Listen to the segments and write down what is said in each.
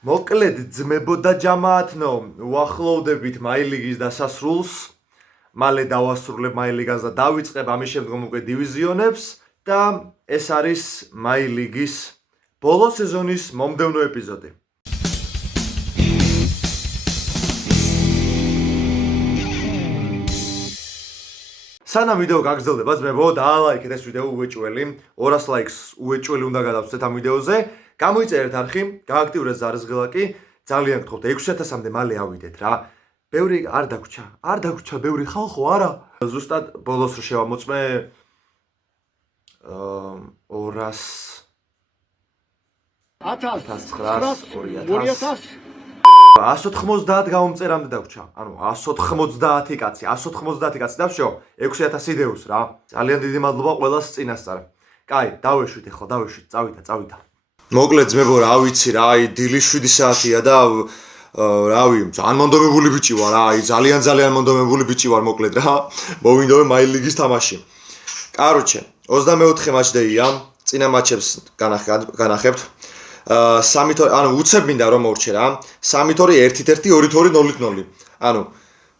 მოკლედ ძმებო და ჯამაათნო, უახლოვდებით მაილიგის დასასრულს. მალე დავასრულებ მაილიგას და დავიწყებ ამის შემდგომ უკვე დივიზიონებს და ეს არის მაილიგის ბოლო სეზონის მომდევნო ეპიზოდი. სანამ ვიდეო გაგრძელდება ძმებო, დაალაიქეთ ეს ვიდეო უეჭველი, 200 ლაიქს უეჭველი უნდა გადავწყვეტ ამ ვიდეოზე. გამოიწერეთ არხი, გააქტიურეთ ზარისღილაკი, ძალიან გთხოვთ 6000-მდე მალე ავიდეთ რა. ბევრი არ დაგვრჩა ბევრი ხალხო არა. ზუსტად ბოლოს რო შევამოწმე 190 გამომწერამდე დაგვრჩა. ანუ 190 კაცი, 190 კაცი დავშო 6000 იდეოს რა. ძალიან დიდი მადლობა ყველას წინასწარ. კაი, დავეშვით ახლა, წავიდა. მოკლედ ძმებო, რა ვიცი რა, აი დილის 7 საათია და რავი, ძალიან მონდომებული ბიჭი ვარ რა, აი ძალიან მონდომებული ბიჭი ვარ მოკლედ რა. მოვინდომე მაილიგის თამაში. კაროჩე, 24 მატჩდეია, წინა მატჩებს განახებთ. 3-2, ანუ უცებ მინდა რომ მოვრჩე რა. 3-2, 1-1, 2-2, 0-0. ანუ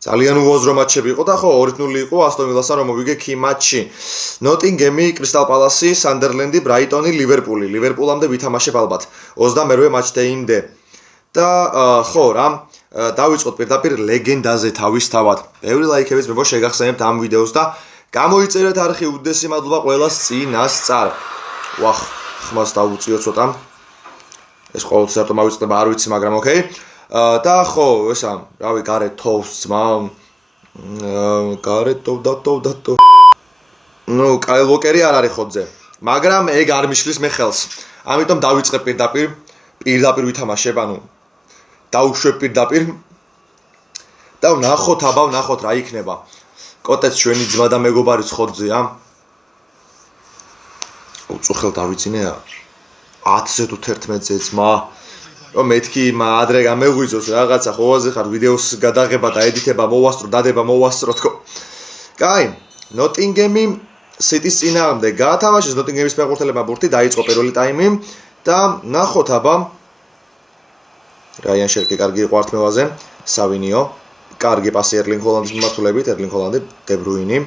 ძალიან უაზრო მატჩები იყო და ხო 2-0 იყო ასტონ ვილასთან რომ მოვიგე კი მატჩი. ნოტინგემი, კრისტალ პალასი, სანდერლენდი, ბრაიტონი, ლივერპული. ლივერპულამდე ვითამაშებ ალბათ 28 მატჩდეიმდე. და ხო რა, დავიწყოთ პირდაპირ ლეგენდაზე თავისთავად. ბევრი ლაიქებით მეგო შეგახსენებთ ამ ვიდეოს და გამოიწერეთ არხი, უდიდესი მადლობა ყველას წინასწარ. ვახ, ხმას დავუწიო ცოტა. ეს ყოველთვის რატომ ავიწყდება არ ვიცი, მაგრამ ოკეი. და ხო, ესა, რავი, გარეთ თოვს ძმა. გარეთ თოვ. ნუ, კაილ ვოკერი არ არის ხოძე. მაგრამ ეგ არ მიშლის მე ხელს. ამიტომ დავიწყებ პირდაპირ ვითამაშებ, ანუ დავუშვებ პირდაპირ. და ვნახოთ, ვნახოთ რა იქნება. კოტეც ჩვენი ძმა და მეგობარი ხოძეა. უწუხელ დავიძინე 10-ზე თუ 11-ზე ძმა. რომ მეთქი ადრე გამეღვიძოს რაღაცა ხოვაზე ხარ ვიდეოს გადაღება და ედიტება მოვასწრო, დადება მოვასწრო თქო. კაი, ნოტინგემი სიტის წინააღმდეგ გაათამაშეს ნოტინგემის ფეხბურთელებმა ბურთი დაიწყო პირველი ტაიმი და ნახოთ აბა რაიან შერკი კარგი იყო არტმევაზე, სავინიო, კარგი პასი ერლინგ ჰოლანდის მიმართულებით, ერლინგ ჰოლანდი, დე ბრუინი.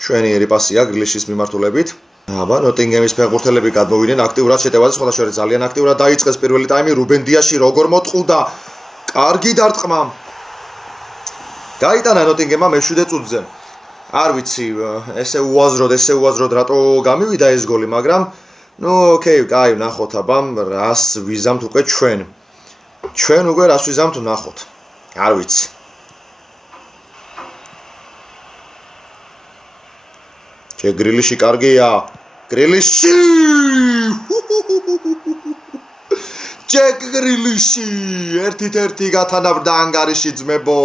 შვენიერი პასია გრილიშის მიმართულებით. აბა ნოტინგემის ფეხბურთელები გადმოვიდნენ აქტიურად შეტევაზე, სხვადასხვა ძალიან აქტიურად დაიწყეს პირველი ტაიმი, რუბენ დიაში როგორ მოწყუდა. კარგი დარტყმა. გაიტანა ნოტინგემმა მე-7 წუთზე. არ ვიცი, ესე უაზროდ რატო გამივიდა ეს გოლი, მაგრამ ნუ ოკეი, კაი, ნახოთ აბა რას ვიზამთ უკვე ჩვენ. ჩვენ უკვე რას ვიზამთ ნახოთ. არ ვიცი. ჯე გრილიში კარგია. გრილიში! ჯეკ გრილიში! 1-1 გათანაბრდა ანგარიში ძმებო.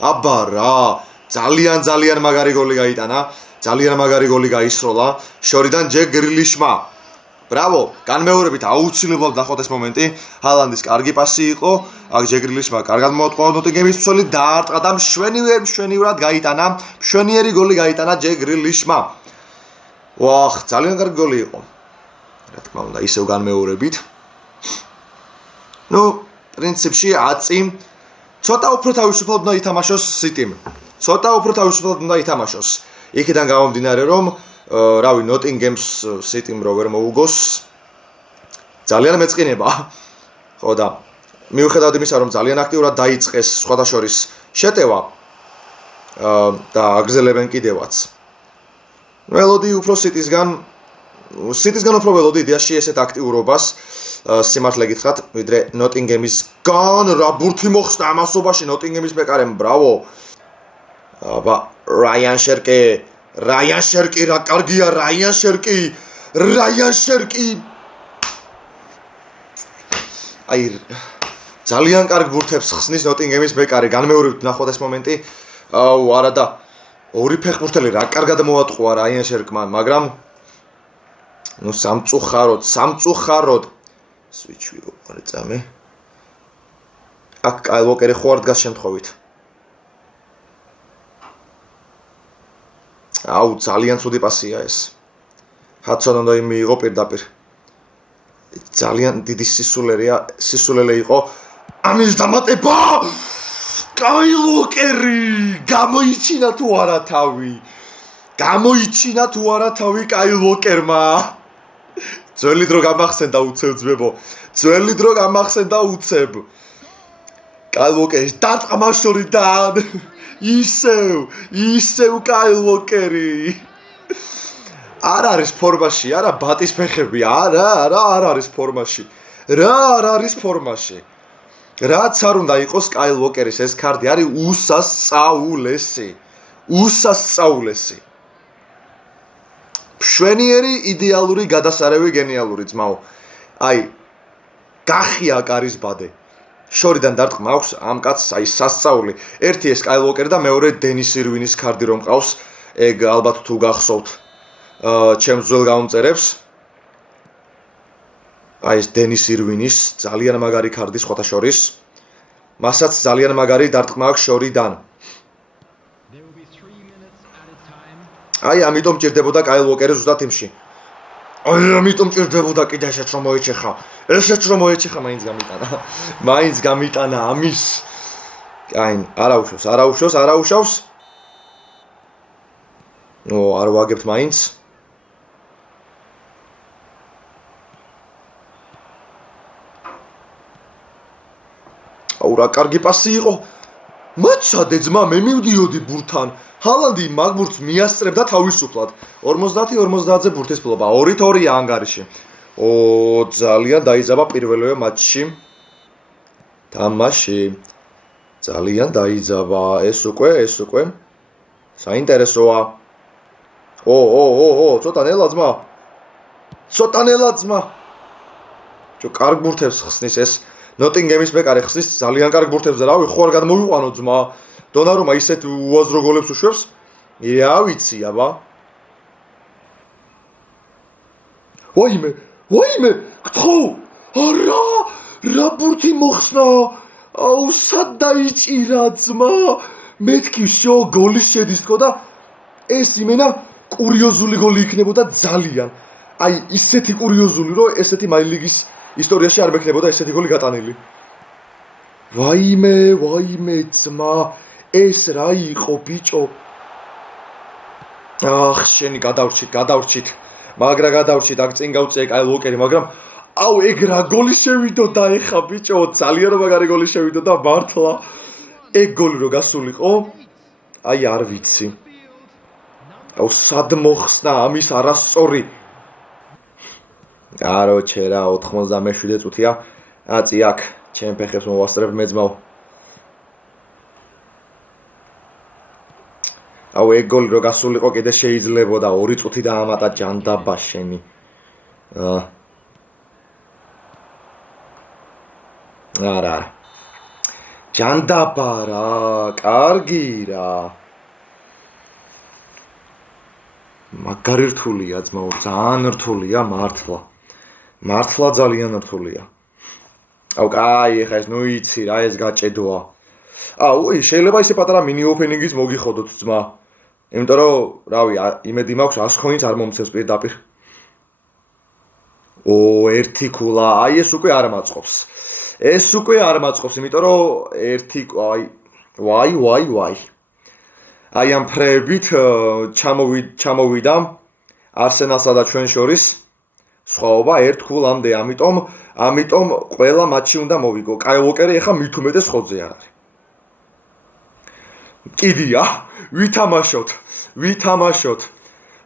აბა რა, ძალიან მაგარი გოლი გაიტანა. ძალიან მაგარი გოლი გაისროლა შორიდან ჯეკ გრილიშმა. ბრავო, განმეორებით აუცილებლად ნახოთ ეს მომენტი. ჰალანდის კარგი პასი იყო, აქ ჯეკ გრილიშმა კარგად მოატყვა ნოტინგემის მცველი დაარტყა და მშვენივრად გაიტანა. მშვენიერი გოლი გაიტანა ჯეკ გრილიშმა. ვახ, ძალიან კარგი გოლი იყო. რა თქმა უნდა, ისევ განმეორებით. ნუ, პრინციპში აწი ცოტა უფრო თავისუფლად უნდა ითამაშოს სიტიმ. იქიდან გამომდინარე რომ რავი, ნოტინგემს სიტიმ რო ვერ მოუგოს ძალიან მეწყინება. ხო და მიუხედავად იმისა რომ ძალიან აქტიურად დაიწყეს სხვადასხვა შეტევა და აგრძელებენ კიდევაც. ველოდი უფრო სიტისგან უფრო ველოდი იდეაში ესეთ აქტიურობას სიმართლე გითხრათ, ვიდრე ნოტინგემისგან რა ბურთი მოხსნა ამასობაში ნოტინგემის მეკარემ, ბრავო. აბა რაიან შერკი რა კარგია რაიან შერკი. აი ძალიან კარგ ბურთებს ხსნის ნოტინგემის მეკარი, განმეორებით ნახოთ ეს მომენტი. აუ არა და ორი ფეხბურთელი რა კარგად მოატყვა რაიან შერკმა, მაგრამ ნუ სამწუხაროდ სვიჩი ვიყარე წამე. აქ კაილ ვოკერი ხო არ დგას შემთხვევით. აუ ძალიან ცუდი პასია ეს. ჰადსონ უნდა მიიღო პირდაპირ. ძალიან დიდი სისულელე იყო ამის დამატება. Kyle Walker-ი გამოიჩინა თუ არა თავი? გამოიჩინა თუ არა თავი Kyle Walker-მა? ძველი დრო გამახსენდა უცებ ძმებო. ძველი დრო გამახსენდა უცებ. Kyle Walker-ი დარტყმა შორიდან. ისევ Kyle Walker-ი. არ არის ფორმაში, არა ბატის ფეხები, არა არის ფორმაში. რა არ არის ფორმაში? რაც არ უნდა იყოს Kyle Walker-ის ეს კარდი არის უსასწაულესი. მშვენიერი იდეალური გადასარევი გენიალური ძმაო. აი გახია კარის ბადე. შორიდან დარტყმა აქვს ამ კაცს აი სასწაული. ერთი ეს Kyle Walker და მეორე დენის ირვინის კარდი რომ ყავს, ეგ ალბათ თუ გახსოვთ ჩემს ძველ გამომწერებს. აი ეს დენის ირვინის ძალიან მაგარი კარდი სხვათა შორის. მასაც ძალიან მაგარი დარტყმა აქვს შორიდან. აი ამიტომ ჭირდებოდა Kyle Walker-ი ზუსტად იმში. აი ამიტომ ჭირდებოდა კიდე ესეც რომ მოეჩეხა. ესეც რომ მოეჩეხა მაინც გამიტანა ამის. აი არა უშავს. არ ვაგებთ მაინც. რა კარგი პასი იყო. მაცადე ძმა მე მივდიოდი ბურთთან. ჰალანდი მაგ ბურთს მიასწრებდა თავისუფლად. 50-50-ზე ბურთისფლობა. 2-2-ია ანგარიში. ძალიან დაიძაბა პირველივე მატჩში. თამაში ძალიან დაიძაბა. ეს უკვე საინტერესოა. ცოტა ნელა ძმა. ჯო კარგ ბურთებს ხსნის ეს. ნოტინგემის ბეკარი ხსნის ძალიან კარგ ბურთებს და რავი ხო არ გადმოვიყვანო ძმა. დონარუმა ისეთ უაზრო გოლებს უშვებს. რა ვიცი აბა. ვაიმე, გთხოვ. რა ბურთი მოხსნა? აუ სად დაიჭირა ძმა? მეთქი შო გოლის შედის თქო და ეს იმენა კურიოზული გოლი იქნებოდა ძალიან. აი ისეთი კურიოზული რომ ესეთი მაილიგის ისტორიაში არ მექნებოდა ესეთი გოლი გატანილი. ვაიმე ძმა, ეს რა იყო ბიჭო? შენი გადავრჩით. მაგრა გადავრჩით, აქ წინ გავწიე Kyle Walker-ი, მაგრამ აუ ეგ რა გოლი შევიდოდა ეხა ბიჭო, ძალიან მაგარი გოლი შევიდოდა მართლა. ეგ გოლი რო გასულიყო, აი არ ვიცი. აუ სად მოხსნა ამის არასწორი. კაროჩე რა 97 წუთია. აწი აქ ჩემ ფეხებს მოვასწრებ მე ძმაო. აუ ეგ გოლი რო გასულიყო კიდე შეიძლებოდა 2 წუთი დაამატა ჯანდაბა შენი. არა. ჯანდაბა რა, კარგი რა. მაგარი რთულია ძმაო, ძალიან რთულია მართლა. მართლა ძალიან რთულია. აუ კაი, ეხა ეს ნუ იცი რა ეს გაჭედოა. აუ შეიძლება ისე პატარა მინი ოფენინგიც მოგიხოდოთ ძმა. იმიტომ რომ, რავი, იმედი მაქვს 100 coins არ მომცემს პირდაპირ. ერთი ქულა, აი ეს უკვე არ მაწყობს. იმიტომ რომ ერთი ვაი. აი ამ ფრეებით ჩამოვიდა არსენალსა და ჩვენ შორის სხვაობა 1 ქულამდე, ამიტომ ყველა მატჩი უნდა მოვიგო. Kyle Walker-ი ახლა მით უმეტეს ხოძე არ არის. კიდია, ვითამაშოთ.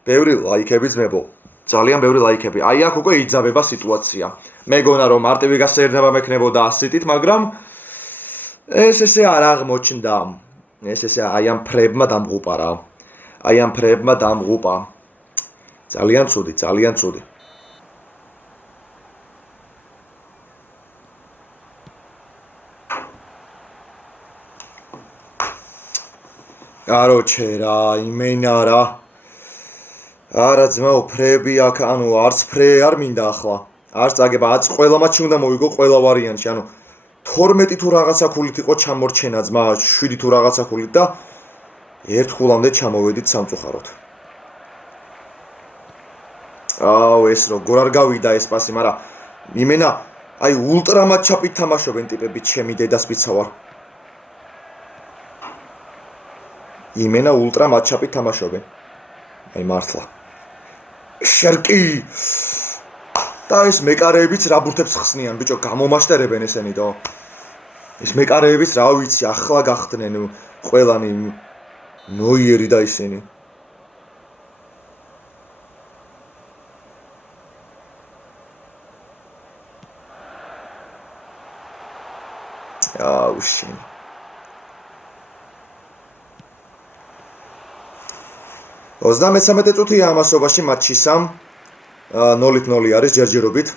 ბევრი ლაიქები ძმებო, ძალიან ბევრი ლაიქები. აი აქ უკვე იძაბება სიტუაცია. მეგონა რომ მარტივი გასაერთნება მექნებოდა City-თ, მაგრამ ეს ესე არ აღმოჩნდა. აი ამ ფრებმა დამღუპა რა. ძალიან ცუდი. კაროჩე რა, იმენა რა. არა ძმაო, ფრები აქ, არც ფრე არ მინდა ახლა. არც წაგება, ყველა მატჩი უნდა მოვიგო ყველა ვარიანტში, 12 თუ რაღაცა ქულით იყო ჩამორჩენა ძმა, 7 თუ რაღაცა ქულით და 1 ქულამდე ჩამოვედით სამწუხაროდ. აუ ეს როგორ არ გავიდა ეს პასი, მაგრამ იმენა აი ულტრა მატჩაპით თამაშობენ ტიპები ჩემი დედას ვიცავარ იმენა ულტრა მატჩაპით თამაშობენ აი მართლა შერკი და ეს მეკარეებიც რა ბურთებს ხსნიან ბიჭო გამომაშტერებენ ესენიდო ეს მეკარეებიც რა ვიცი ახლა გახდნენ ყველანი ნოიერი და ისინი აუშენ 33 წუთია ამასობაში მატჩისა 0-0 არის ჯერჯერობით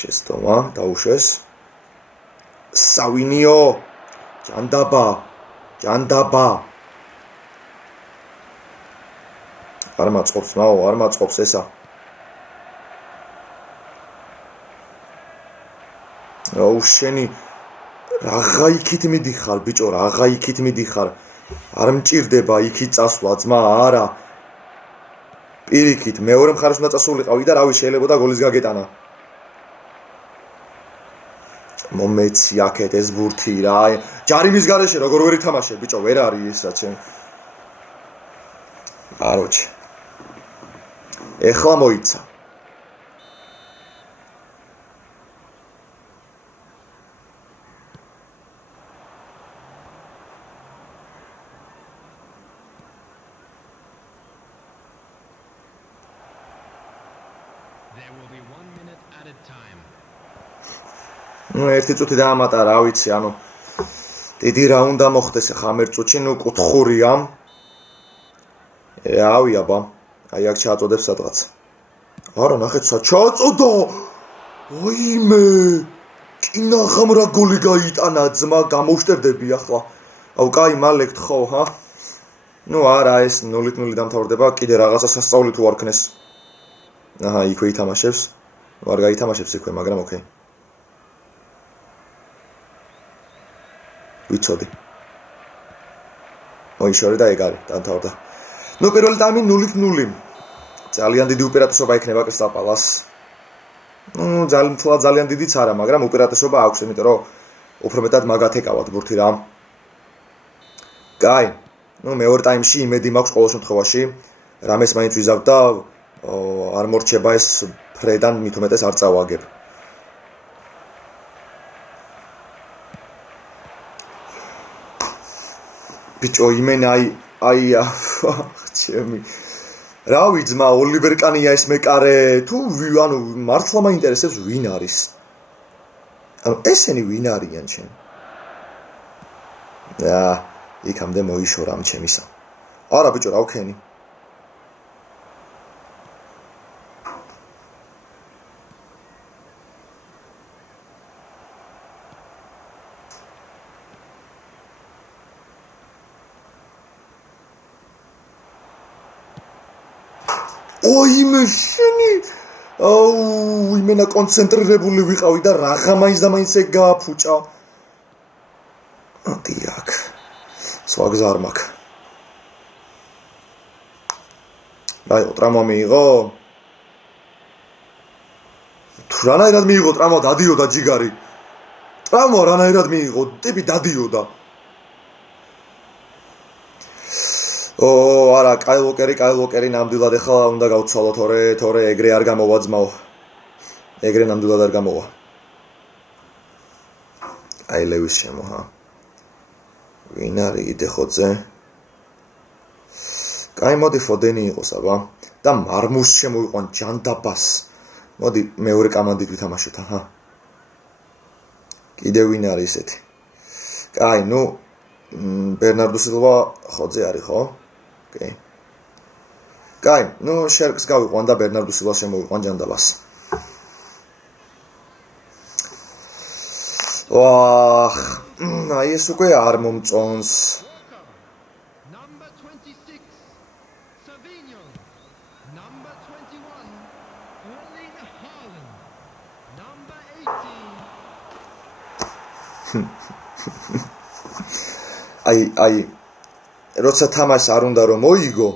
შესტომა დაუშვეს სავინიო ჯანდაბა არ მაწყობს ესა აუშენი რაღა იქით მიდიხარ ბიჭო რაღა იქით მიდიხარ არ მჭირდება იქით წასვლა ძმა არა პირიქით მეორე მხარეს უნდა წასულიყავი და რავი შეიძლებოდა გოლის გაგეტანა მომეცი აქეთ ეს ბურთი რა ჯარიმის გარეშე როგორ ვერ ითამაშე ბიჭო ვერ არის ესა ჩემ აროჩი ეხლა მოიცა ერთი წუთი დაამატა რა ვიცი ანუ დიდი რა უნდა მოხდეს ახლა ამ ერთ წუთში ნუ კუთხურია ავია ბა აი აქ ჩააწოდებს სადღაც არა ნახეთ ჩააწოდა ოიმე კინაღამ რა გოლი გაიტანა ძმა გამოვშტერდები ახლა აუ კაი მალე გთხოვ ჰა ნუ არა ეს 0-0 დამთავრდება კიდე რაღაცა სასწაული თუ არ ქნეს აჰა იქვე ითამაშებს არ გაითამაშებს იქვე მაგრამ ოკეი ვიცოდი მოიშორე და ეგ არის დამთავრდა ნუ პირველი ტაიმი 0-0 ძალიან დიდი უპირატესობა ექნება კრისტალ პალას ნუ ძალიან დიდიც არა მაგრამ უპირატესობა აქვს იმიტომ რომ უფრო მეტად მაგათ ეკავათ ბურთი რა კაი ნუ მეორე ტაიმში იმედი მაქვს ყოველ შემთხვევაში რამეს მაინც ვიზავთ და არ მორჩება ეს ფრედან მით უმეტეს არ წავაგებ ბიჭო იმენა აი ჩემი რავი ძმა ოლივერ კანია ეს მეკარე თუ ანუ მართლა მაინტერესებს ვინ არის ანუ ესენი ვინ არიან ჩემ იქამდე მოიშორა ჩემისა არა ბიჭო რა ვქენი ოიმე შენი აუ იმენა კონცენტრირებული ვიყავი და რაღა მაინც ეგ გააფუჭა დიახ სხვა გზა არ მაქვს აი ტრამვა მიიღო თუ რანაირად მიიღო ტრამვა დადიოდა ჯიგარი ტრამვა რანაირად მიიღო ტიპი დადიოდა არა კაილ ვოკერი ნამდვილად ახლა უნდა გავცვალო თორე ეგრე არ გამოვა ძმაო ეგრე ნამდვილად არ გამოვა აი ლევის შემო ჰა ვინ არის იდე ხოძე კაი მოდი ფოდენი იყოს აბა და მარმუს შემოიყვან ჯანდაბას მოდი მეორე კამანდით ვითამაშოთ აჰა კიდე ვინ არის ესეთი კაი ნუ ბერნარდო სილვა ხოძე არის ხო ოკეი კაი ნუ შერკს გავიყვან და ბერნარდო სილვას შემოვიყვან ჯანდაბას ვაჰ აი ეს უკვე არ მომწონს აი როცა თამაშს არ უნდა რომ მოიგო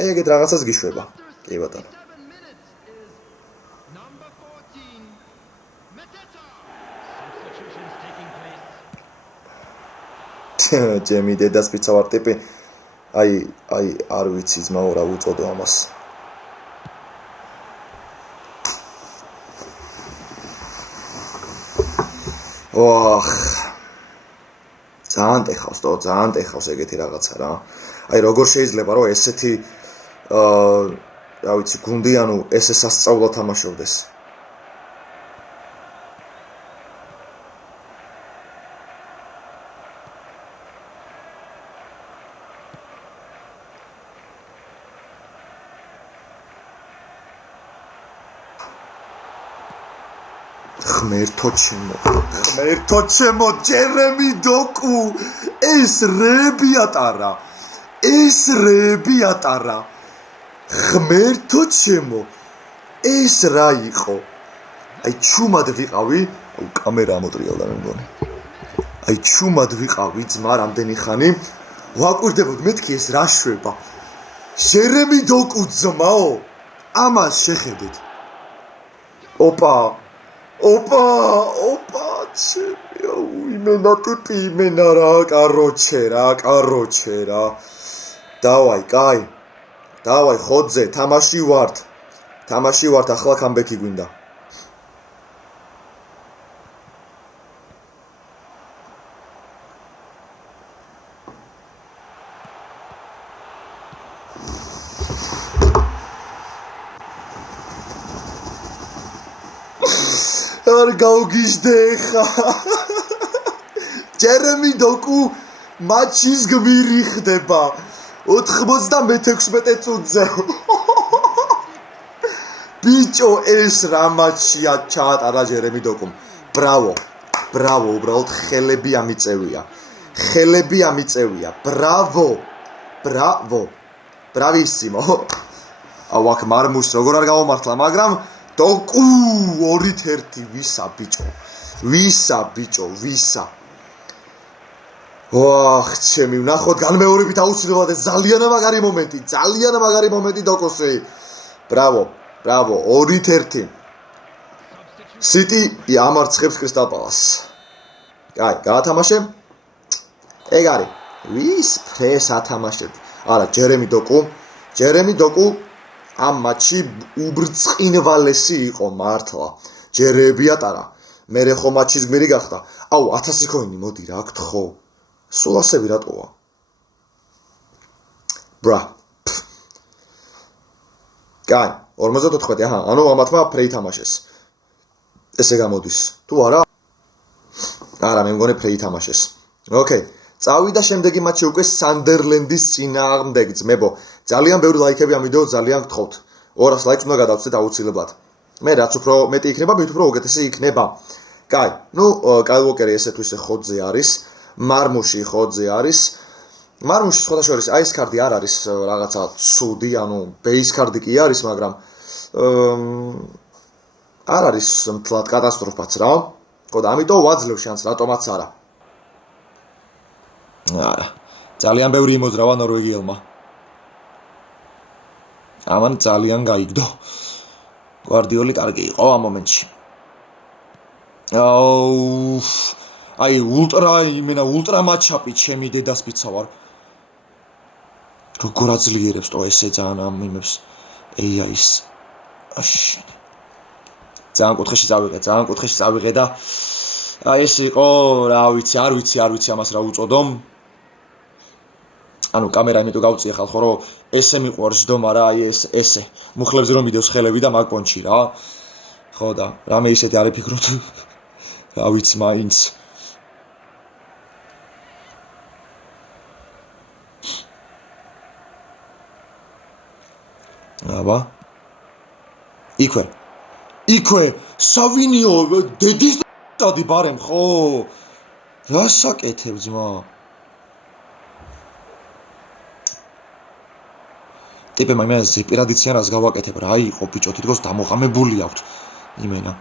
აი ეგეთ რაღაცას გიშვება კი ბატონო ჩემი დედას პიცავარ ტიპი. აი არ ვიცი ძმაო რა უწოდო ამას. ოხ ძალიან ტეხავს ეგეთი რაღაცა რა. აი როგორ შეიძლება რომ ესეთი რა ვიცი გუნდი ანუ ესე სასწაულად თამაშობდეს. ღმერთო ჩემო ჯერემი დოკუ ეს რეები ატარა ღმერთო ჩემო ეს რა იყო აი ჩუმად ვიყავი კამერა ამოტრიალდა მე მგონი აი ჩუმად ვიყავი ძმა რამდენი ხანი ვაკვირდებოდ მეთქი ეს რა შვება ჯერემი დოკუ ძმაო ამას შეხედეთ ოპა იმენა რა კაროჩე რა დავაი კაი დავაი ხოძე თამაში ვართ ახლა კამბექი გვინდა არ გავგიჟდე ხა ჯერემი დოკუ მატჩის გმირი ხდება 96 წუთზე ბიჭო ეს რა მატჩია ჩაატარა ჯერემი დოკუმ ბრავო უბრალოდ ხელები ამიწევია ბრავისიმო ავაკ მარმუშს როგორ არ გავამართლა მაგრამ დოკუ 2-1 ვისა ბიჭო ვახ ჩემი ვნახოთ განმეორებით აუცილებლად ეს ძალიან მაგარი მომენტი დოკუსი ბრავო 2-1 სიტი ამარცხებს კრისტალ პალასს კაი გაათამაშე ეგ არის ვის ფრეს ათამაშებთ არა ჯერემი დოკუ ამ მატჩი უბრწყინვალესი იყო მართლა ჯერები ატარა მერე ხო მატჩის გმირი გახდა აუ 1000 ქოინი მოდი რა გთხოვ სულ ასები რატოა ბრა კაი 54 აჰა ანუ ამათმა ფრეი თამაშეს ესე გამოდის თუ არა მე მგონი ფრეი თამაშეს ოკეი წავიდა შემდეგი მატჩი უკვე სანდერლენდის წინააღმდეგ ძმებო ძალიან ბევრი ლაიქები ამ ვიდეოს ძალიან გთხოვთ 200 ლაიქს უნდა გადავწყვეტ აუცილებლად მე რაც უფრო მეტი იქნება მით უფრო უკეთესი იქნება კაი კაილ უოკერი ესე თუ ისე ხოძე არის მარმუში ხოძე არის მარმუში სხვადასხვა აი ეს კარდი არ არის რაღაცა ცუდი ანუ ბეის კარდი კი არის მაგრამ არ არის მთლად კატასტროფაც რა ხო და ამიტომ ვაძლევ შანსს რატომაც არა ძალიან ბევრი იმოძრავა ნორვეგიელმა ამან ძალიან გაიგდო გვარდიოლი კარგი იყო ამ მომენტში აი ულტრა მატჩაპი ჩემი დედას პიცავარ როგორ აძლიერებს თო ესე ძალიან ამ იმებს AI-ის ძალიან კუთხეში წავიღე და აი ეს იყო რა ვიცი არ ვიცი ამას რა უწოდომ ანუ კამერა იმიტომ გავწიე ხალხო რომ ესე მიყვარს ჯდომა რა აი ესე მუხლებზე რომ მიდევს ხელები და მაგ პონჩი რა ხო და რამე ისეთი არ ეფიქროთ რა ვიცი მაინც აბა იქვე სავინიო დედის დადი ბარემ ხო რა საკეთებ ძმა ტიპე მაინც პირადიციან რას გავაკეთებ რა იყო ბიჭო თითქოს დამოღამებული აქვთ იმენა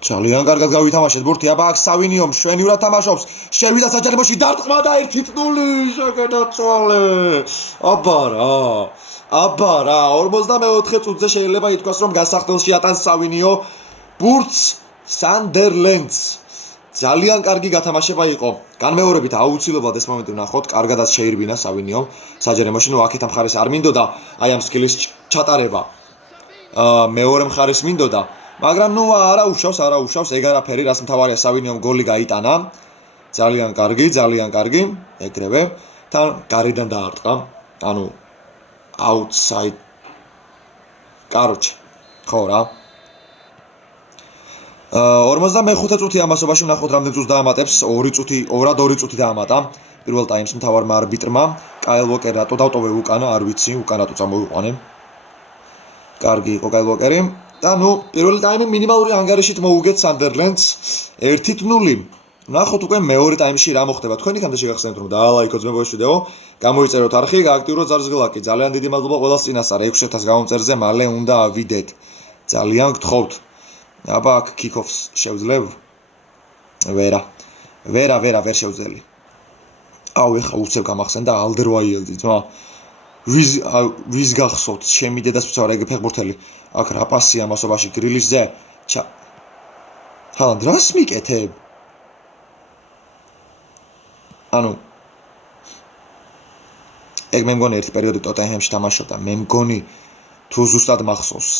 ძალიან კარგად გავითამაშეთ ბურთი. აბა აქ სავინიომ შვენივრად თამაშობს. შევიდა საჯარიმოში დარტყმა და 1-0 შეგედაწვალე. აბა რა 44 წუთზე შეიძლება ითქვას რომ გასახდელში ატანს სავინიო ბურთს სანდერლენდს. ძალიან კარგი გათამაშება იყო. განმეორებით აუცილებლად ეს მომენტი ვნახოთ. კარგადაც შეირბინა სავინიომ საჯარიმოში. ნუ აქეთ ამ მხარეს არ მინდოდა აი ამ სკილის ჩატარება. მეორე მხარეს მინდოდა, მაგრამ ნუ არა უშავს, ეგ არაფერი, რას მთავარია სავინიომ გოლი გაიტანა. ძალიან კარგი, ეგრევე. თან გარედან დაარტყა. ანუ outside. Короче, ხო რა. 45 წუთი ამასობაში ვნახოთ რამდენი წუთს დაამატებს. 2 წუთი დაამატა. პირველ ტაიმს მთავარმა არბიტრმა კაილ ვოკერი რატო დავტოვე უკანა, არ ვიცი, უკანა თუ წამოვიყვანე. კარგი იყო კაილ ვოკერი და ნუ პირველი ტაიმი მინიმალური ანგარიშით მოუგეთ სანდერლენდს 1-0. ვნახოთ უკვე მეორე ტაიმში რა მოხდება. თქვენ იქამდე შეგახსენებთ რომ დაალაიქოთ ძმებო ვიდეო, გამოიწეროთ არხი, გააქტიუროთ ზარზგლაკი. ძალიან დიდი მადლობა ყველას წინასწარ 6000 გამომწერზე მალე უნდა ავიდეთ. ძალიან გთხოვთ. აბა აქ kick-offs შევძლებ? ვერ შევძელი. აუ ეხა უცებ გამახსენდა ალდერვაიელდი ძმა. ვის გახსოვთ ჩემი დედას ვცავ ეგ ფეხბურთელი. აქ რა პასი ამასობაში გრილისზე. ჰალანდ რას მიკეთებ? ანუ ეგ მე მგონი ერთი პერიოდი ტოტენჰემში თამაშობდა. მე მგონი თუ ზუსტად მახსოვს.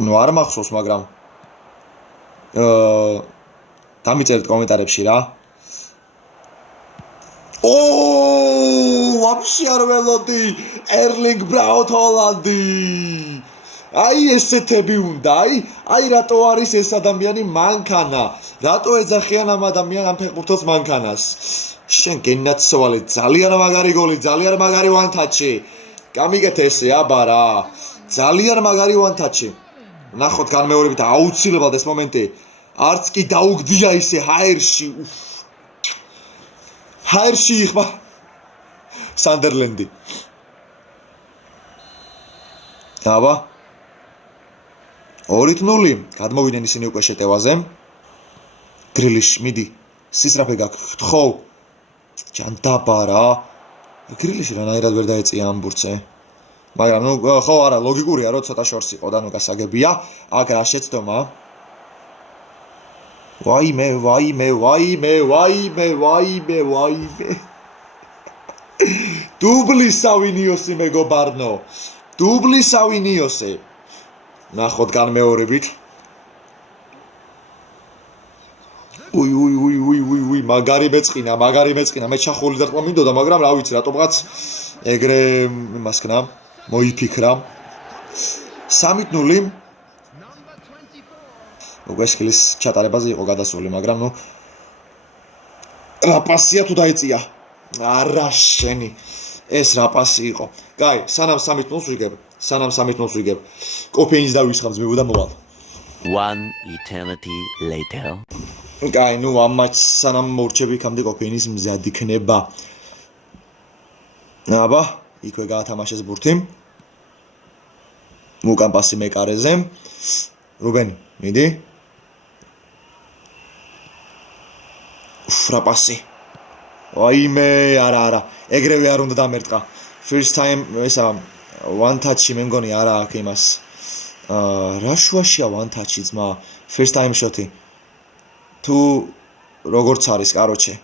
ნუ არ მახსოვს, მაგრამ დამიწერეთ კომენტარებში რა. ვაფშე არ ველოდი ერლინგ ბრაუტ ჰოლანდი. აი ესეთები უნდა, აი რატო არის ეს ადამიანი მანქანა? რატო ეძახიან ამ ადამიანს ამ ფეხბურთელს მანქანას? შენ გენაცვალე, ძალიან მაგარი გოლი, ძალიან მაგარი ვანტაჩი. გამიგეთ ესე, აბა რა. ძალიან მაგარი ვანტაჩი. ნახოთ განმეორებით აუცილებლად ეს მომენტი. არც კი დაუგდია ისე ჰაერში. ჰაერში იხმა სანდერლენდი. აბა 2-0 გადმოვიდნენ ისინი უკვე შეტევაზე. გრილიში მიდი სისრაფე გაგთხოვ. ჯანდაბა რა. გრილიში რანაირად ვერ დაეწია ამ ბურთზე. მაგრამ ნუ ხო არა ლოგიკურია რომ ცოტა შორს იყო და ნუ გასაგებია. აქ რა შეცდომა? ვაიმე. დუბლი სავინიოსი მეგობარნო. დუბლი სავინიოსი. ნახოთ განმეორებით. უი, მაგარი მეწყინა. მე ჩახული დარტყმა მინდოდა, მაგრამ რა ვიცი, რატომღაც ეგრე იმასქნა, მოიფიქრა. 3-0. უკვე სკილის ჩატარებაზე იყო გადასული, მაგრამ ნუ რა პასია თუ დაეწია. არა შენი. ეს რა პასი იყო. კაი, სანამ 3-0 ვიგებ. კოფეინს დავისხამ ძმებო და მოვალ. One eternity later. კაი, ნუ ამ მატჩს სანამ მორჩები იქამდე კოფეინის მზად იქნება. აბა, იქვე გაათამაშეს ბურთი. მუკან პასი მეკარეზე. რუბენი, მიდი. რა პასი. ვაიმე, არა. ეგრევე არ უნდა დამერტყა. First time ესა one touch-ი მე მგონი არა აქ იმას. რა შუაშია one touch-ი ძმა? First time shot-ი. თუ როგორც არის, კაროჩე.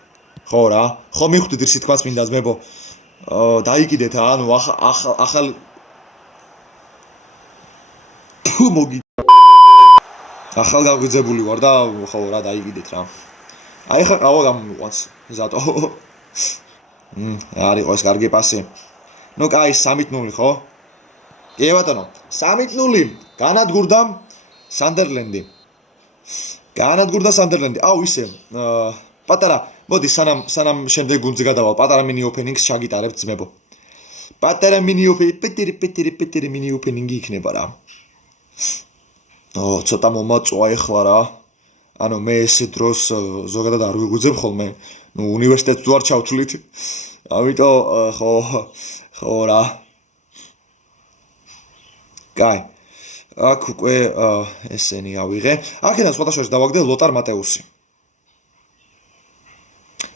ხო რა. ხო მიხვდით რისი თქვაც მინდა ძმებო. დაიკიდეთ ანუ ახალ მოგი ახალ გაგვიძებული ვარ და ხო რა დაიგიდეთ რა. აი ხა ყავა გამიყვანს ზატო. არ იყო ეს კარგი პასი. ნუ კაი 3-0 ხო? კი ბატონო, 3-0 განადგურდა სანდერლენდი. აუ ისე პატარა, მოდი სანამ შემდეგ გუნდზე გადავალ, პატარა მინი ოპენინგს ჩაგიტარებთ ძმებო. პატარა მინი პეტერი მინი ოპენინგი იქნება რა. ცოტა მომაწვა ეხლა რა. ანუ მე ესე დროს ზოგადად არ ვიგვიძებ ხოლმე. ნუ უნივერსიტეტს თუ არ ჩავთვლით. ამიტომ ხო რა. კაი. აქ უკვე ესენი ავიღე. აქედან სხვათა შორის დავაგდე ლოტარ მატეუსი.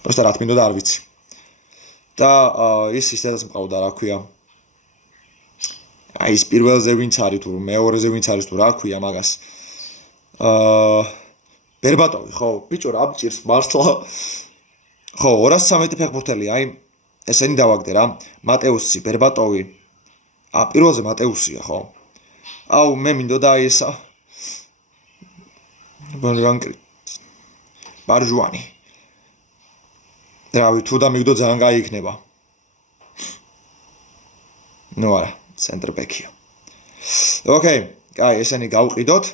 просто რა თქმა უნდა არ ვიცი. და ის ისედაც მყავდა, რა ქვია. აი ის პირველზე ვინც არის თუ მეორეზე ვინც არის თუ რა ქვია მაგას. ბერბატოვი, ხო, ბიჭო რა მჭირს მართლა. ხო, 213 ფეხბურთელი, აი ესენი დავაგდე რა. მატეუსი, ბერბატოვი. პირველზე მატეუსია, ხო? აუ, მე მინდოდა აი ესა. ბარჟუანი. რავი, თუ და მიგდო ძალიან კაი იქნება. ნუ არა, ცენტრბექია. ოკეი, კაი, ესენი გავყიდოთ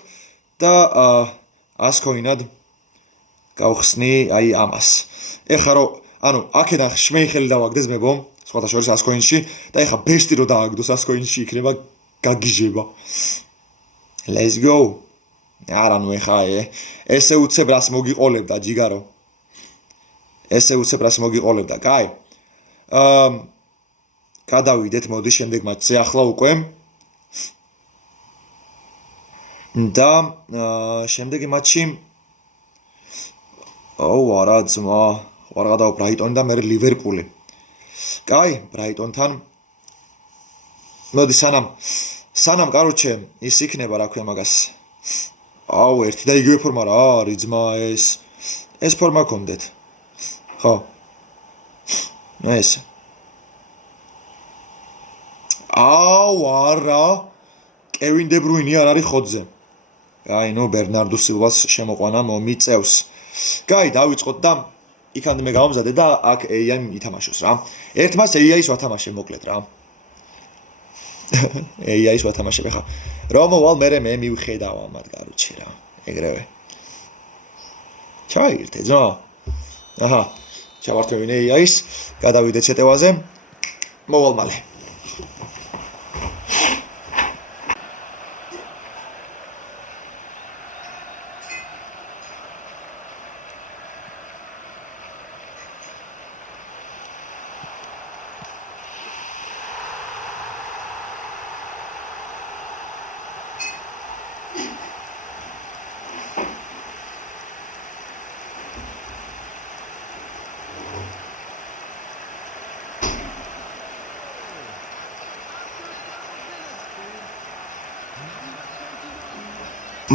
და 100 კოინად გავხსნი აი ამას. ეხლა რომ, ანუ, აქედან შმეიხელი დავაგდეს მებო, სხვათა შორის 100 კოინში და ეხლა ბესტი რო დააგდოს 100 კოინში იქნება გაგიჟება. Let's go. არა, ნუ ეხა ესე უცებ რას მოგიყოლებდა ჯიგარო. ესე უცებ რას მოგიყოლებდა, კაი. გადავიდეთ, მოდი შემდეგ მატჩზე ახლა უკვე. და შემდეგი მატჩი არა ძმა, ვარ გადავა ბრაიტონი და მე ლივერპული. კაი, ბრაიტონთან. მოდი სანამ კაროჩე ის იქნება რა ქვია მაგას. ერთი და იგივე ფორმა რა არის ძმა ეს ფორმა გქონდეთ. ხო. ეს. არა. კევინ დე ბრუინი არ არის ხოძზე. აი, ნუ ბერნარდო სილვას შემოყვანა მომიწევს. კაი, დავიწყოთ და იქამდე მე გავამზადე და აქ AI ითამაშოს რა. ერთმას AI-ს ვათამაშე მოკლედ რა. AI-ს ვათამაშებ ხა. რომ მოვალ მე მივხედავ ამათ კაროჩე რა. ეგრევე. ჩაირთე ძმა. აჰა. ჩავართმევინ AI-ს, გადავიდე ჩეტევაზე. მოვალ მალე.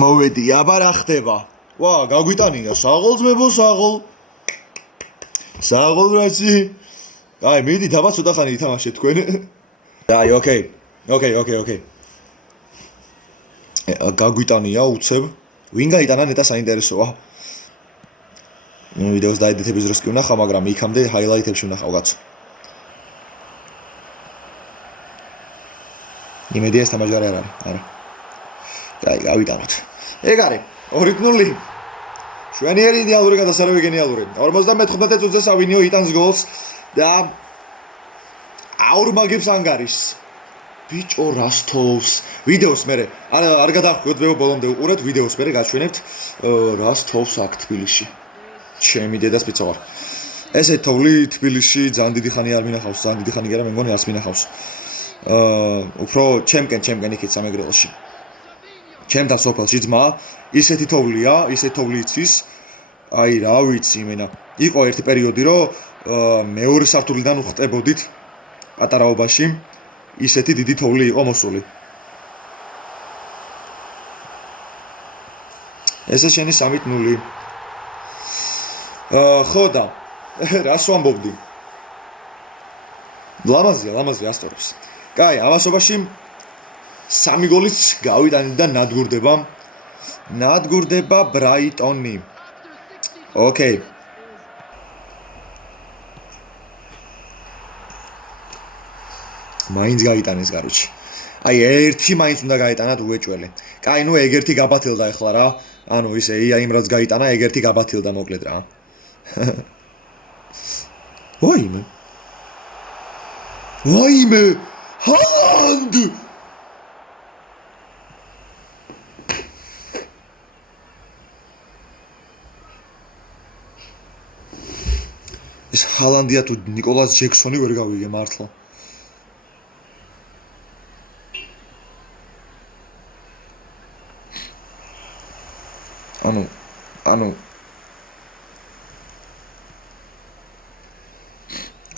მოვედი, აბა რა ხდება? ვა, გაგვიტანია საღოლს მებო საღოლ. საღოლ რაიცი. აი, მიდი დაბა ცოტა ხანი ითამაშეთ თქვენ. აი, ოკეი. გაგვიტანია უცებ. ვინ გაიტანა ნეტა საინტერესოა. ვიდეოს დაედიტების დროს კი ვნახავ, მაგრამ იქამდე ჰაილაითებში ვნახავ კაცო. იმედი ეს თამაშგარი არ არის, არა. კაი, გავიტანოთ. ეგ არის 2-0. შვენიერი იდეალური გადასარევი გენიალური. 55 წუთზე სავინიო იტანს გოლს და აურმაგებს ანგარიშს. ბიჭო რასთოვს. ვიდეოს მე არ გადახვიოთ მე ბოლომდე უყურეთ ვიდეოს მე გაჩვენებთ რასთოვს აქ თბილისში. ჩემი დედას პიცა ვარ. ესე თოვლი თბილისში ძალიან დიდი ხანი არ მინახავს, ძალიან დიდი ხანი კი არა, მე მგონი არც მინახავს. უფრო ჩემკენ იქით სამეგრელოში. ჩემთან სოფელში ძმა, ისეთი თოვლია, ისეთი თოვლი იცის. აი რა ვიცი იმენა. იყო ერთი პერიოდი, რომ მეორე სართულიდან უხტებოდით პატარაობაში. ისეთი დიდი თოვლი იყო მოსული. ესე შენი 3-0. ხო და რას ვამბობდი? ლამაზია ასწორებს. კაი, ამასობაში 3 გოლიც გავიტანეთ და ნადგურდება ბრაიტონი. ოკეი. მაინც გაიტანეს კაროჩი. აი ერთი მაინც უნდა გაიტანათ უეჭველი. კაი, ნუ ეგერთი გაბათილდა ახლა რა. ანუ ისე იმ რაც გაიტანა, ეგერთი გაბათილდა მოკლედ რა. ვაიმე. ჰალანდ! ეს ჰალანდია თუ ნიკოლას ჯექსონი ვერ გავიგე მართლა. ანუ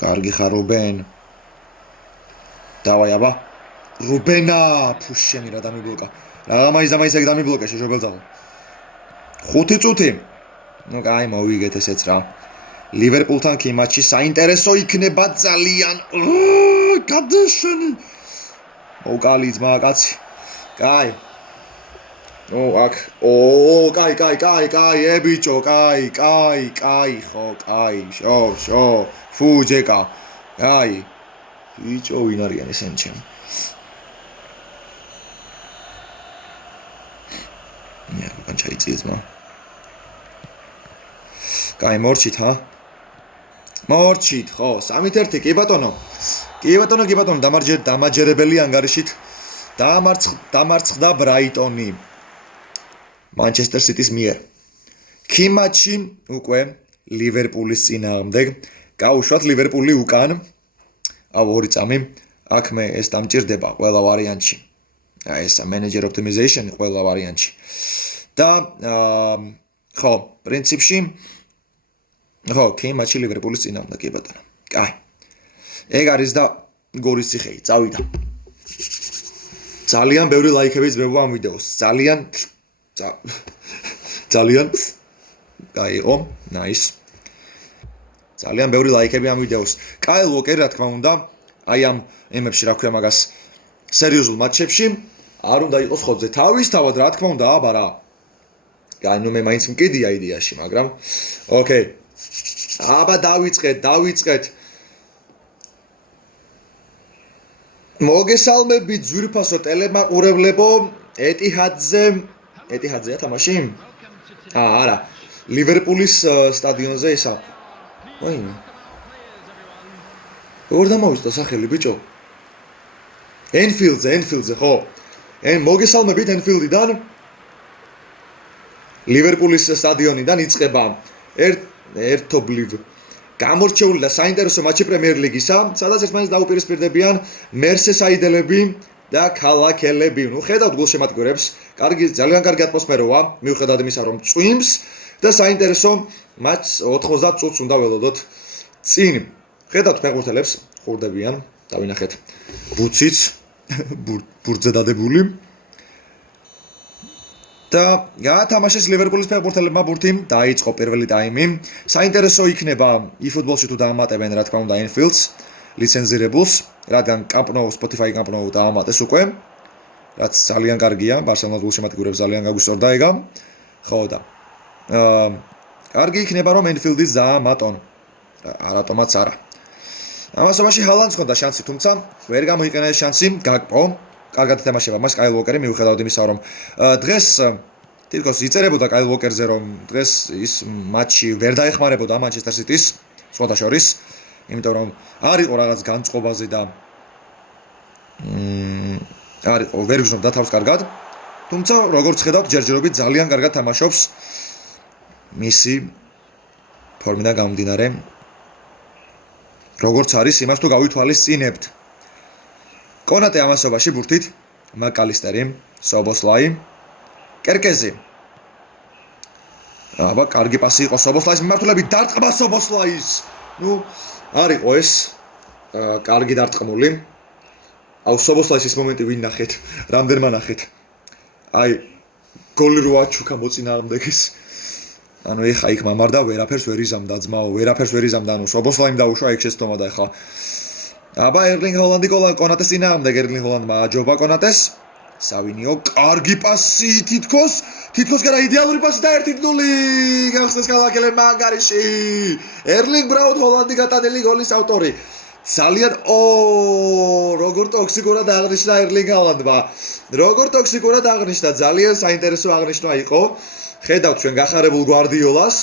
კარგი ხარ რუბენ. დავაი აბა. რუბენა, ფუშენი რა დამიბლოკა. რა მაინც ეგ დამიბლოკა შეშობელძალო. 5 წუთი. კაი მოვიგეთ ესეც რა. ლივერპულთან კი მატჩი საინტერესო იქნება ძალიან. გადაშენი. მოკალი ძმა კაცი. კაი. აქ. კაი, ბიჭო, კაი, ხო, კაი, შო. ფუჯეკა. კაი. ბიჭო, ვინ არიან ესენი ჩემი? მე ჩაიწიე ძმა. კაი, მორჩით, ჰა? მორჩით, ხო, 3-1, კი ბატონო. კი ბატონო, დამაჯერებელი ანგარიშით დამარცხდა ბრაიტონი. Manchester City-ს მიერ. კი მატჩი უკვე ლივერპულის წინააღმდეგ. გაუშვათ ლივერპული უკან. 2 წამი. აქ მე ეს დამჭირდება ყველა ვარიანტში. ეს manager optimization ყველა ვარიანტში. და ხო, პრინციპში ხო, კი მატჩი ლივერპულის წინააღმდეგ, კი ბატონო. კაი. ეგ არის და გორის ციხეი, წავიდა. ძალიან ბევრი ლაიქები ძმებო ამ ვიდეოს. ძალიან გაიყო, nice. ძალიან ბევრი ლაიქები ამ ვიდეოს. კაილ უოკერი რა თქმა უნდა, აი ამ ემებში რა ქვია მაგას სერიოზულ მატჩებში არ უნდა იყოს ხოძე. თავისთავად რა თქმა უნდა, აბა რა. აი ნუ მე მაინც მკიდია იდეაში, მაგრამ ოკეი. აბა დავიწყეთ. მოგესალმებით ძვირფასო ტელემაყურებლებო, ეტიჰადზეა თამაში? არა. ლივერპულის სტადიონზე ისა. ვაიმე. როგორ დამოვიწყდა სახელი ბიჭო? ენფილდზე, ხო. მოგესალმებით ენფილდიდან. ლივერპულის სტადიონიდან იწყება ერთობლივ გამორჩეული და საინტერესო მატჩი პრემიერ ლიგისა, სადაც ერთმანეთს დაუპირისპირდებიან მერსესაიდელები და ქალაქელები. ნუ ხედავთ გულშემატკივრებს, ძალიან კარგი ატმოსფეროა, მიუხედავად იმისა, რომ წვიმს და საინტერესო მატჩს 90 წუთს უნდა ველოდოთ წინ. ხედავთ ფეხბურთელებს, ხურდებიან, დავინახეთ ბუციც, ბურთზე დადებული. და გაათამაშეს ლივერპულის ფეხბურთელებმა ბურთი, დაიწყო პირველი ტაიმი. საინტერესო იქნება eFootball-ში თუ დაამატებენ, რა თქმა უნდა, Enfield-ს, ლიცენზირებულს, რადგან Spotify Camp Nou დაამატეს უკვე, რაც ძალიან კარგია, ბარსელონას გულშემატკივრებს ძალიან გაგვისწორდა ეგა. ხო და კარგი იქნება რომ Enfield-ის დაამატონ. არატომაც არა. ამასობაში ჰალანდს ჰქონდა შანსი, თუმცა ვერ გამოიყენა ეს შანსი, გაკპო. კარგად ეთამაშება მას კაილ უოკერი, მიუხედავად იმისა, რომ დღეს თითქოს იწერებოდა კაილ უოკერზე, რომ დღეს ის მატჩი ვერ დაეხმარებოდა Manchester City-ს, სხვათა შორის, იმიტომ რომ არ იყო რაღაც განწყობაზე და არ იყო ვერ გრძნობდა თავს კარგად. თუმცა როგორც ხედავთ, ჯერჯერობით ძალიან კარგად თამაშობს მისი ფორმიდან გამომდინარე. როგორც არის, იმას თუ გავითვალისწინებთ. კონატე ამასობაში ბურთით, მაკალისტერი, სობოსლაი, კერკეზი. აბა, კარგი პასი იყო სობოსლაის მიმართულებით, დარტყმა სობოსლაის. ნუ, არ იყო ეს კარგი დარტყმული. აუ, სობოსლაის ის მომენტი ვინ ნახეთ, რამდენმა ნახეთ. აი, გოლი რო აჩუქა მოწინააღმდეგეს. ანუ ეხა იქ მამარდა, ვერაფერს ვერ იზამდა ძმაო, ვერაფერს ვერ იზამდა, ანუ სობოსლაიმ დაუშვა ეგ შეცდომა და ეხა აბა ერლინგ ჰოლანდი კონატეს წინააღმდეგ ერლინგ ჰოლანდმა აჯობა კონატეს. სავინიო, კარგი პასი თითქოს კი არა იდეალური პასი და 1-0 გახსნეს ქალაქელებმა ანგარიში. ერლინგ ბრაუტ ჰოლანდი გატანილი გოლის ავტორი. ძალიან როგორ ტოქსიკურად აღნიშნა ერლინგ ჰოლანდმა. როგორ ტოქსიკურად აღნიშნა, ძალიან საინტერესო აღნიშვნა იყო. ხედავთ ჩვენ გახარებულ გვარდიოლას.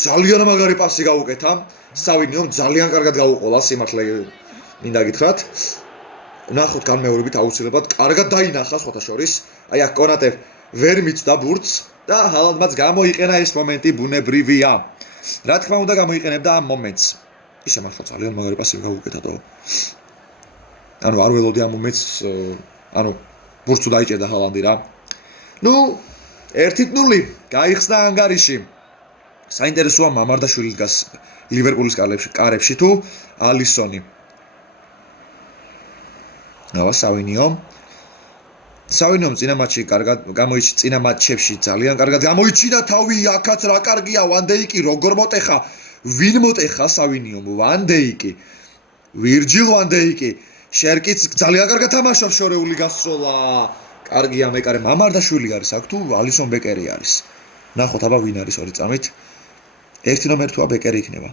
ძალიან მაგარი პასი გაუკეთა. სავინიომ ძალიან კარგად გაუყოლა სიმართლე მინდა გითხრათ. ნახოთ განმეორებით აუცილებლად კარგად დაინახა სხვათა შორის. აი აქ კონატე ვერ მიცდა ბურთს და ჰალანდმაც გამოიყენა ეს მომენტი ბუნებრივია. რა თქმა უნდა გამოიყენებდა ამ მომენტს. ისე მართლა ძალიან მაგარი პასი გაუკეთა და ანუ არ ველოდი ამ მომენტს, ანუ ბურთს დაიჭერდა ჰალანდი რა. ნუ 1-0 გაიხსნა ანგარიში. საინტერესოა მამარდაშვილი დგას ლივერპულის კარებში თუ ალისონი. ნავა სავინიომ წინა მატჩში კარგად გამოიჩინა, წინა მატჩებში ძალიან კარგად გამოიჩინა თავი, აქაც რა კარგია ვან დეიკი, როგორ მოტეხა, ვინ მოტეხა სავინიომ, ვან დეიკი, ვირჯილ ვან დეიკი, შერკიც ძალიან კარგად თამაშობს, შორეული გასროლა, კარგია მეკარე, მამარდაშვილი არის აქ თუ ალისონ ბეკერი არის. ნახოთ აბა ვინ არის 2 წამით. 1 ნომერი თუა ბეკერი იქნება.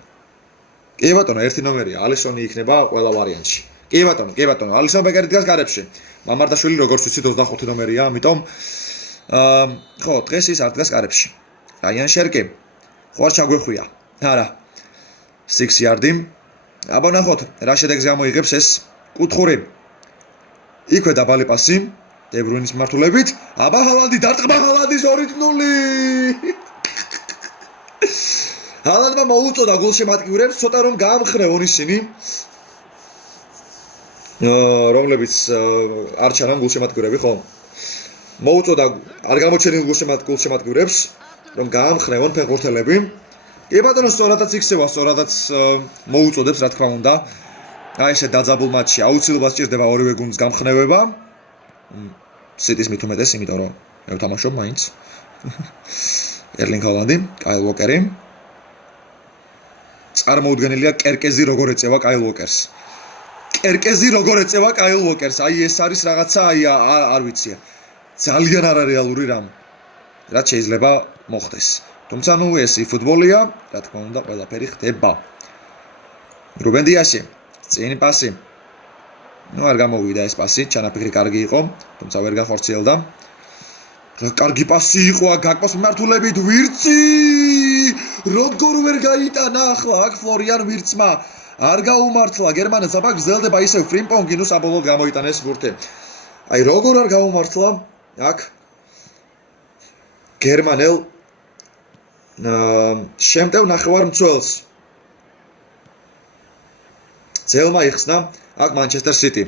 კი ბატონო, 1 ნომერია, ალისონი იქნება ყველა ვარიანტში. კი ბატონო, ალისონ ბეკერი დგას კარებში. მამარდაშვილი როგორც ვიცით 25 ნომერია, ამიტომ ხო, დღეს ის არ დგას კარებში. რაიან შერკი. ხო არ ჩაგვეხვია. არა. 6 yard-ი. აბა ნახოთ, რა შედეგს გამოიღებს ეს კუთხური. იქვე დაბალი პასი, დე ბრუინის მართულებით. აბა ჰალანდი დარტყმა ჰალანდის 2-0. ჰალანდმა მოუწოდა გულშემატკივრებს, ცოტა რომ გაამხრეონ ისინი. რომლებიც არ ჩანან გულშემატკივრები, ხო? მოუწოდა არ გამოჩენილ გულშემატკივრებს, რომ გაამხრეონ ფეხბურთელები. კი ბატონო, სწორადაც იქცევა, სწორადაც მოუწოდებს, რა თქმა უნდა. აი ესე დაძაბულ მატჩში აუცილებლად სჭირდება ორივე გუნდს გამხნევება. სიტის მით უმეტეს, იმიტომ რომ მე ვთამაშობ მაინც. ერლინგ ჰალანდი, კაილ უოკერი. წარმოუდგენელია კერკეზი როგორ ეწევა კაილ უოკერს. აი ეს არის რაღაცა, აი არ ვიცი. ძალიან არარეალური რამ. რაც შეიძლება მოხდეს. თუმცა ნუ ეს ფუტბოლია, რა თქმა უნდა, ყველაფერი ხდება. რუბენ დიასი, წინ პასი. ნუ არ გამოვიდა ეს პასი, ჩანაფიქრი კარგი იყო, თუმცა ვერ გახორციელდა. რა კარგი პასი იყო, გაკპოს მიმართულებით ვირცი! როგორ ვერ გაიტანა ახლა აქ ფლორიან ვირცმა. არ გაუმართლა გერმანელს, აბა გრძელდება ისევ ფრიმპონგი, ნუ საბოლოოდ გამოიტანა ეს ბურთი. აი როგორ არ გაუმართლა აქ გერმანელ შემტევ ნახევარმცველს. ძელმა იხსნა აქ მანჩესტერ სიტი.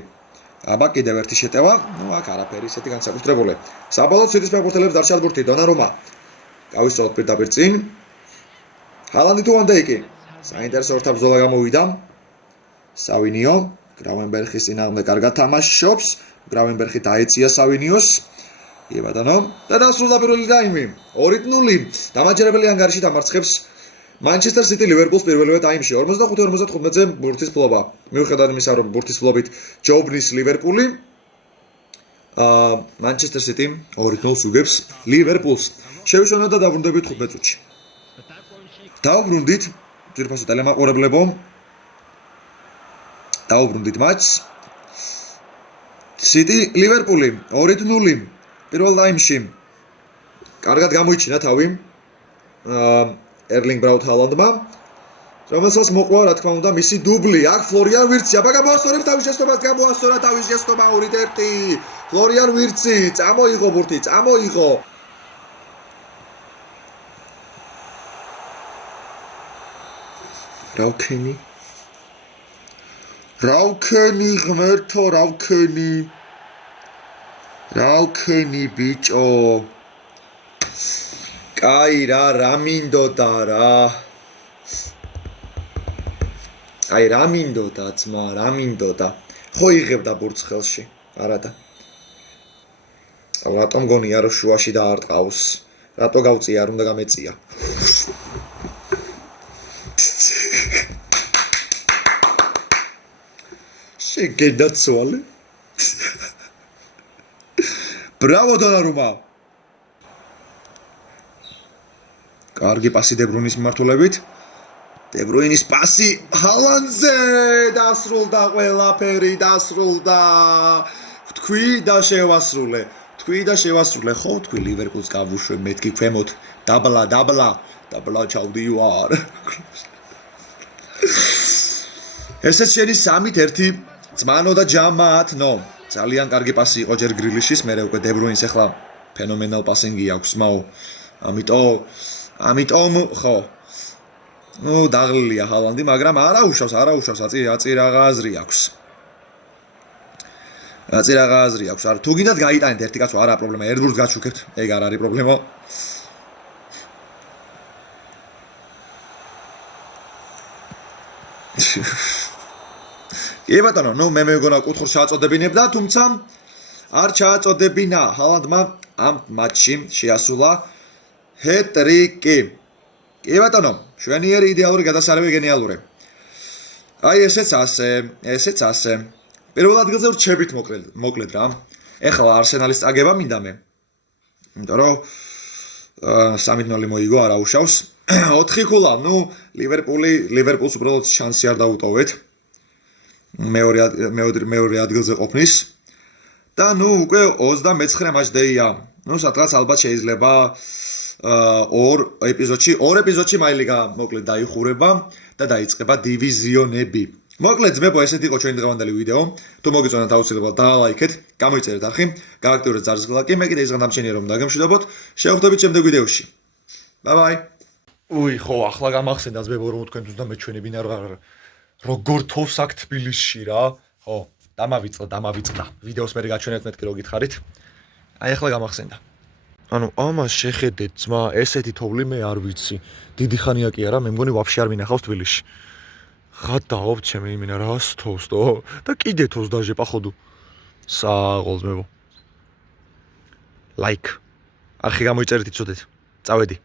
აბა კიდევ ერთი შეტევა, ნუ აქ არაფერი ისეთი განსაკუთრებული. საბოლოოდ სიტის ფეხბურთელებს დარჩათ ბურთი, დონარუმა. გავისწავლოთ პირდაპირ წინ. ჰალანდი თუ ვან დეიკი. საინტერესო ორთა ბრძოლა გამოვიდა. სავინიო, გრავენბერხის წინააღმდეგ კარგად თამაშობს. გრავენბერხი დაეწია სავინიოს. კი ბატონო, და დასრულდა პირველი ტაიმი. 2-0. დამაჯერებელი ანგარიში დამარცხებს მანჩესტერ სიტი ლივერპულს პირველივე ტაიმში 45-55-ზე ბურთის ფლობა. მიუხედავად იმისა, რომ ბურთის ფლობით ჯობნის ლივერპული, მანჩესტერ სიტი 2-0-ს უგებს ლივერპულს. შევიშვენოთ და დავბრუნდებით 15 წუთში. დავბრუნდით ძირფასო ტელემაყურებლებო. დავბრუნდით მატჩს. სიტი ლივერპული 2-0 პირველ ტაიმში. კარგად გამოიჩინა თავი ერლინგ ბრაუტ ჰალანდმა, რომელსაც მოყვა რა თქმა უნდა მისი დუბლი. აქ ფლორიან ვირცი, აბა გამოასწორებს თავის შეცდომას, გამოასწორა თავის შეცდომა 2-1. ფლორიან ვირცი, წამოიღო ბურთი, წამოიღო. რავქენი ღმერთო, რავქენი ბიჭო. კაი რა მინდოდა რა. აი რა მინდოდა ძმა, რა მინდოდა. ხო იღებდა ბურთს ხელში, არადა. რატომ გონია რომ შუაში დაარტყავს? რატო გავწია, არ უნდა გამეწია. შეგედაცვალე. ბრავო დონარუმა. კარგი პასი დე ბრუინის მიმართულებით. დე ბრუინის პასი ჰალანდზე დასრულდა ყველაფერი, დასრულდა. თქვი და შევასრულე. ხო, თქვი ლივერპულს გავუშვე, მეთქი ქვემოთ. დაბლა ჩავდივარ. ესეც შენი 3-1 ძმანო და ჯამათნო. ძალიან კარგი პასი იყო ჯერ გრილიშის, მერე უკვე დე ბრუინს ახლა ფენომენალ პასინგი აქვს მაო. ამიტომ ხო. ნუ დაღლილია ჰალანდი, მაგრამ არა უშავს, აწი რაღაც აზრი აქვს. რაცი რა აზრი აქვს არ თუ გინდათ გაიტანეთ ერთი კაცო არა პრობლემა ერთგულს გაჩუქებთ ეგ არ არის პრობლემა კი ბატონო ნუ მე მეგონა კუთხურს ჩააწოდებინებ და თუმცა არ ჩააწოდებინა ჰალანდმა ამ მატჩში შეასრულა ჰეტრიკი კი ბატონო შვენიერი იდეალური გადასარევი გენიალური აი ესეც ასე პირველ ადგილზე ვრჩებით მოკლედ რა ეხლა არსენალის წაგება მინდა მე იმიტომ რომ 3-0 მოიგო არა უშავს 4 ქულა ნუ ლივერპულს უბრალოდ შანსი არ დაუტოვეთ მეორე ადგილზე ყოფნის და ნუ უკვე 29 მატჩდეია ნუ სადღაც ალბათ შეიძლება ორ ეპიზოდში მაილიგა მოკლედ დაიხურება და დაიწყება დივიზიონები მოკლედ ძმებო ესეთი იყო ჩვენი დღევანდელი ვიდეო თუ მოგეწონათ აუცილებლად დალაიქეთ გამოიწერეთ არხი გააქტიურეთ ზარზღლაკი მე კიდე ის გადამჩენია რომ დაგემშვიდობოთ შევხვდებით შემდეგ ვიდეოში ბაი უი ხო ახლა გამახსენდა ძმებო რომ თქვენ თუნდაც მეჩვენებინა როგორ თოვს აქ თბილისში რა ხო დამავიწყდა ვიდეოს მე გაჩვენეთ მეთქი რო გითხარით აი ახლა გამახსენდა ანუ ამას შეხედეთ ძმა ესეთი თოვლი მე არ ვიცი დიდი ხანია კი არა მე მგონი ვაფშე არ მინახავს თბილისში ხატაობ ჩემი იმინა რას თოვს თო და კიდე თოვს დაჟე პახოდუ საღოლს მებო ლაიქ არხი გამოიწერეთ იცოდეთ წავედი